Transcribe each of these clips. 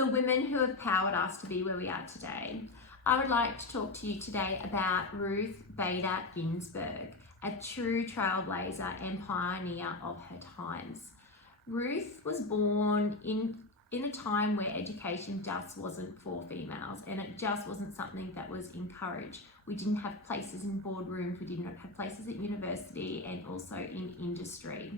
the women who have powered us to be where we are today. I would like to talk to you today about Ruth Bader Ginsburg, a true trailblazer and pioneer of her times. Ruth was born in a time where education just wasn't for females, and it just wasn't something that was encouraged. We didn't have places in boardrooms, we did not have places at university and also in industry.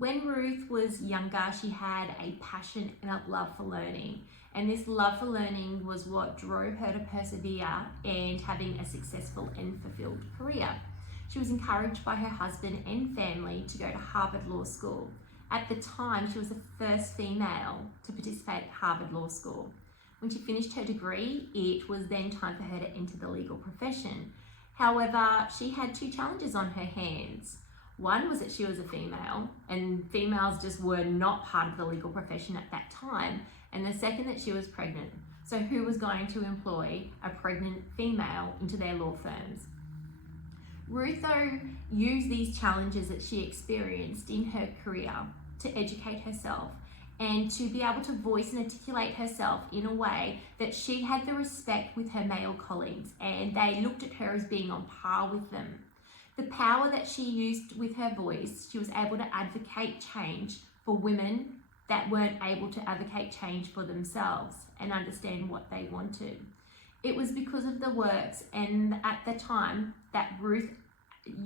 When Ruth was younger, she had a passion and a love for learning, and this love for learning was what drove her to persevere and having a successful and fulfilled career. She was encouraged by her husband and family to go to Harvard Law School. At the time, she was the first female to participate at Harvard Law School. When she finished her degree, it was then time for her to enter the legal profession. However, she had two challenges on her hands. One was that she was a female, and females just were not part of the legal profession at that time. And the second, that she was pregnant. So who was going to employ a pregnant female into their law firms? Ruth, though, used these challenges that she experienced in her career to educate herself and to be able to voice and articulate herself in a way that she had the respect with her male colleagues, and they looked at her as being on par with them. The power that she used with her voice, she was able to advocate change for women that weren't able to advocate change for themselves and understand what they wanted. It was because of the works and at the time that Ruth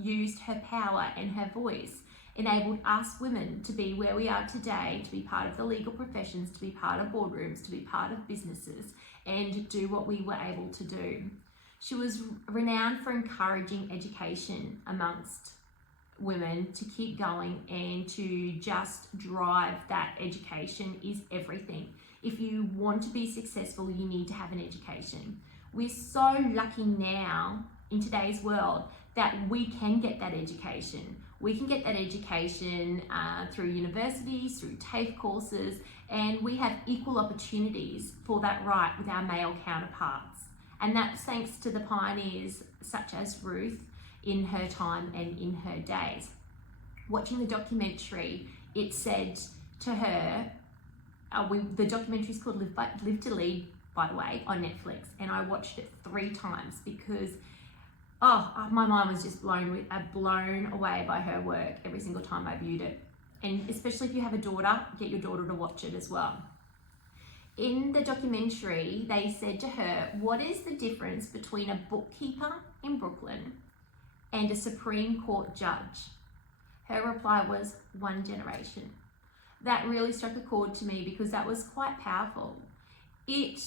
used her power and her voice enabled us women to be where we are today, to be part of the legal professions, to be part of boardrooms, to be part of businesses, and do what we were able to do. She was renowned for encouraging education amongst women to keep going and to just drive that education is everything. If you want to be successful, you need to have an education. We're so lucky now in today's world that we can get that education. We can get that education through universities, through TAFE courses, and we have equal opportunities for that right with our male counterparts. And that's thanks to the pioneers such as Ruth in her time and in her days. Watching the documentary, it said to her, the documentary is called Live to Lead, by the way, on Netflix, and I watched it 3 times because my mind was just blown away by her work every single time I viewed it. And especially if you have a daughter, get your daughter to watch it as well. In the documentary, they said to her, what is the difference between a bookkeeper in Brooklyn and a Supreme Court judge? Her reply was 1 generation. That really struck a chord to me because that was quite powerful. It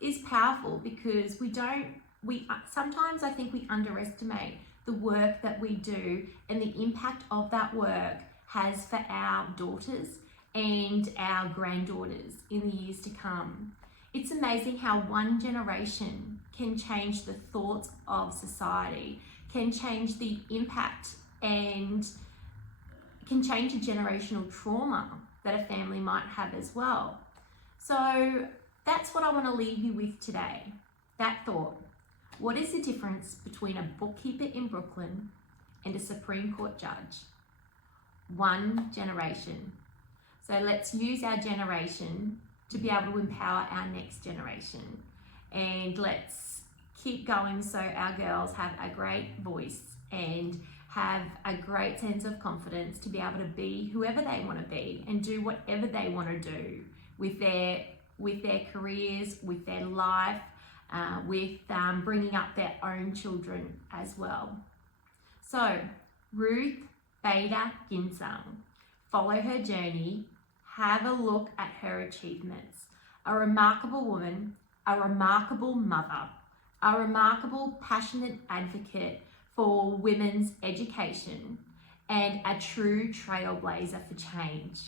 is powerful because sometimes I think we underestimate the work that we do and the impact of that work has for our daughters and our granddaughters in the years to come. It's amazing how 1 generation can change the thoughts of society, can change the impact, and can change the generational trauma that a family might have as well. So that's what I want to leave you with today, that thought. What is the difference between a bookkeeper in Brooklyn and a Supreme Court judge? 1 generation. So let's use our generation to be able to empower our next generation. And let's keep going so our girls have a great voice and have a great sense of confidence to be able to be whoever they want to be and do whatever they want to do with their careers, with their life, with bringing up their own children as well. So Ruth Bader Ginsburg, follow her journey, have a look at her achievements. A remarkable woman, a remarkable mother, a remarkable passionate advocate for women's education, and a true trailblazer for change.